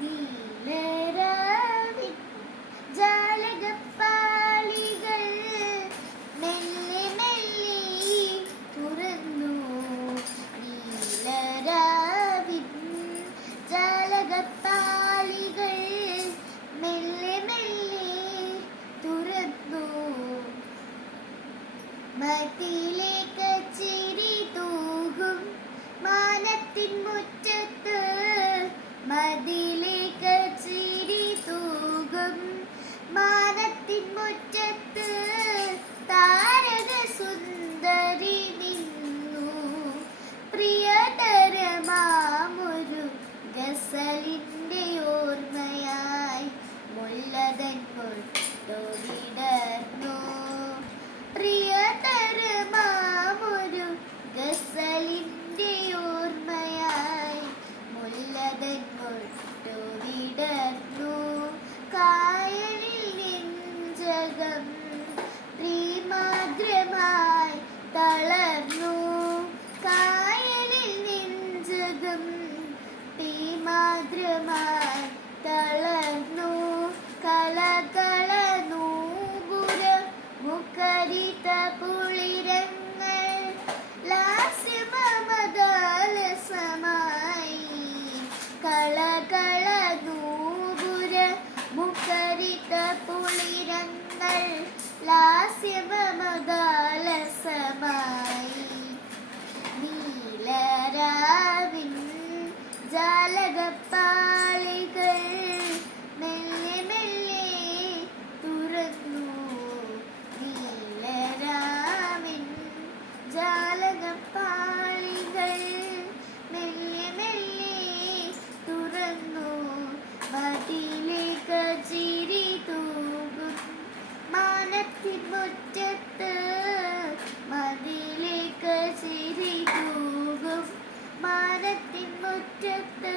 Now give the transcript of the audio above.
നീലരാവിൻ ജാലകപ്പാളികൾ മെല്ലെ മെല്ലെ തുറന്നു. നീലരാവിൻ ജാലകപ്പാളികൾ മെല്ലെ മെല്ലെ തുറന്നു. മതിലേക്ക് ചിരി തൂകും മാനത്തിൻ മുറ്റത്ത്, മതിലേക്ക് ചിരി തൂകും മാനത്തിൻ മുറ്റത്ത് താരക സുന്ദരി നിന്നു. പ്രിയതരമാമൊരു ഗസലിന്റെ ഓർമ്മയായി മുല്ലതൻ പൊട്ടോ വിടർന്നു. പ്രിയതരമാമൊരു ഗസലിന്റെ ഓർമ്മയായി മുല്ലതൻ പൊട്ടോ വിടർന്നു. കായലിൽ നെഞ്ചകം പ്രീമാദ്രമായി തളർന്നു. കായലിൽ നെഞ്ചകം പ്രീമാദ്രമായി തളർന്നു. കളകള നൂപുര മുഖരിത പുളിരങ്ങൾ ലാസ്യമമദാലസമായി. കളകള നൂപുര മുഖരിത പുളിരങ്ങൾ ലാസ്യമമദാലസമായി. നീലരാവിൻ ജാലകപ്പാളികൾ മെല്ലെ മെല്ലെ തുറന്നു. നീലരാവിൻ ജാലകപ്പാളികൾ മെല്ലെ മെല്ലെ തുറന്നു. മതിലേക്ക് ചിരി തൂകും മാനത്തിൻ മുറ്റത്ത്, മതിലേക്ക് ചിരി തൂകും മാനത്തിൻ മുറ്റത്ത്